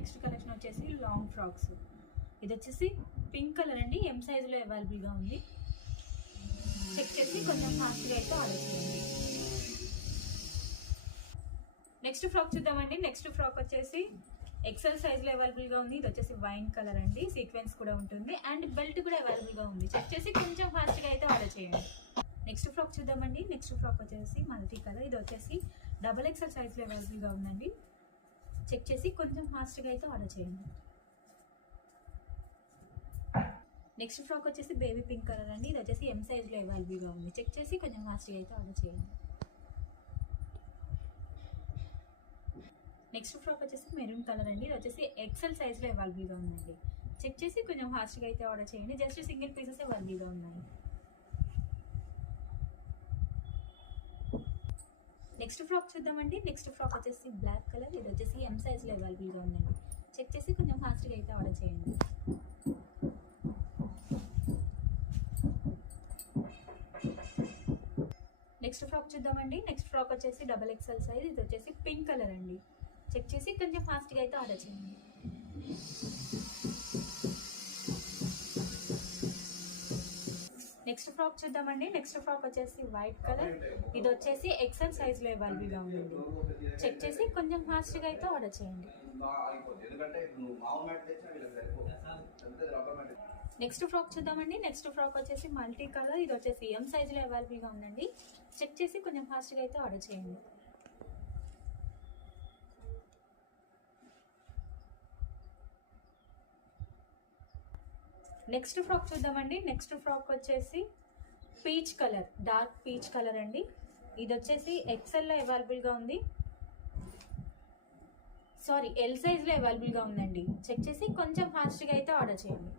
Next collection వచ్చేసి long frocks. ఇది వచ్చేసి పింక్ కలర్ అండి, ఎం సైజులో అవైలబుల్గా ఉంది. చెక్ చేసి కొంచెం ఫాస్ట్గా అయితే ఆర్డర్ చేయండి. నెక్స్ట్ ఫ్రాక్ చూద్దామండి. నెక్స్ట్ ఫ్రాక్ వచ్చేసి ఎక్సెల్ సైజ్లో అవైలబుల్గా ఉంది. ఇది వచ్చేసి వైన్ కలర్ అండి, సీక్వెన్స్ కూడా ఉంటుంది అండ్ బెల్ట్ కూడా అవైలబుల్గా ఉంది. చెక్ చేసి కొంచెం ఫాస్ట్గా అయితే ఆర్డర్ చేయండి. నెక్స్ట్ ఫ్రాక్ చూద్దామండి. నెక్స్ట్ ఫ్రాక్ వచ్చేసి మల్టీ కలర్. ఇది వచ్చేసి XXL సైజ్లో అవైలబుల్గా ఉందండి. చెక్ చేసి కొంచెం ఫాస్ట్గా అయితే ఆర్డర్ చేయండి. నెక్స్ట్ ఫ్రాక్ వచ్చేసి బేబీ పింక్ కలర్ అండి. ఇది వచ్చేసి ఎం సైజ్లో అవైలబుల్గా ఉంది. చెక్ చేసి కొంచెం ఫాస్ట్గా అయితే ఆర్డర్ చేయండి. నెక్స్ట్ ఫ్రాక్ వచ్చేసి మెరూన్ కలర్ అండి. ఇది వచ్చేసి ఎక్సెల్ సైజ్లో అవైలబుల్గా ఉందండి. చెక్ చేసి కొంచెం ఫాస్ట్గా అయితే ఆర్డర్ చేయండి. జస్ట్ సింగిల్ పీసెస్ అవైలబుల్గా ఉన్నాయి. నెక్స్ట్ ఫ్రాక్ చూద్దామండి. నెక్స్ట్ ఫ్రాక్ వచ్చేసి బ్లాక్ కలర్. ఇది వచ్చేసి ఎం సైజ్లో అవైలబుల్గా ఉందండి. చెక్ చేసి కొంచెం ఫాస్ట్గా అయితే ఆర్డర్ చేయండి. నెక్స్ట్ ఫ్రాక్ చూద్దామండి. నెక్స్ట్ ఫ్రాక్ వచ్చేసి XXL సైజ్. ఇది వచ్చేసి పింక్ కలర్ అండి. చెక్ చేసి కొంచెం ఫాస్ట్గా అయితే ఆర్డర్ చేయండి. నెక్స్ట్ ఫ్రాక్ చూద్దామండి. నెక్స్ట్ ఫ్రాక్ వచ్చేసి వైట్ కలర్. ఇది వచ్చేసి ఎక్సెల్ సైజ్లో అవైలబుల్గా ఉందండి. చెక్ చేసి కొంచెం ఫాస్ట్గా అయితే ఆర్డర్ చేయండి. నెక్స్ట్ ఫ్రాక్ చూద్దామండి. నెక్స్ట్ ఫ్రాక్ వచ్చేసి మల్టీ కలర్. ఇది వచ్చేసి ఎం సైజ్లో అవైలబుల్గా ఉందండి. చెక్ చేసి కొంచెం ఫాస్ట్గా అయితే ఆర్డర్ చేయండి. నెక్స్ట్ ఫ్రాక్ చూద్దామండి. నెక్స్ట్ ఫ్రాక్ వచ్చేసి peach colour, dark peach colour అండి. ఇది వచ్చేసి ఎక్సెల్లో అవైలబుల్గా ఉంది, సారీ ఎల్ సైజ్లో అవైలబుల్గా ఉందండి. చెక్ చేసి కొంచెం ఫాస్ట్గా అయితే ఆర్డర్ చేయండి.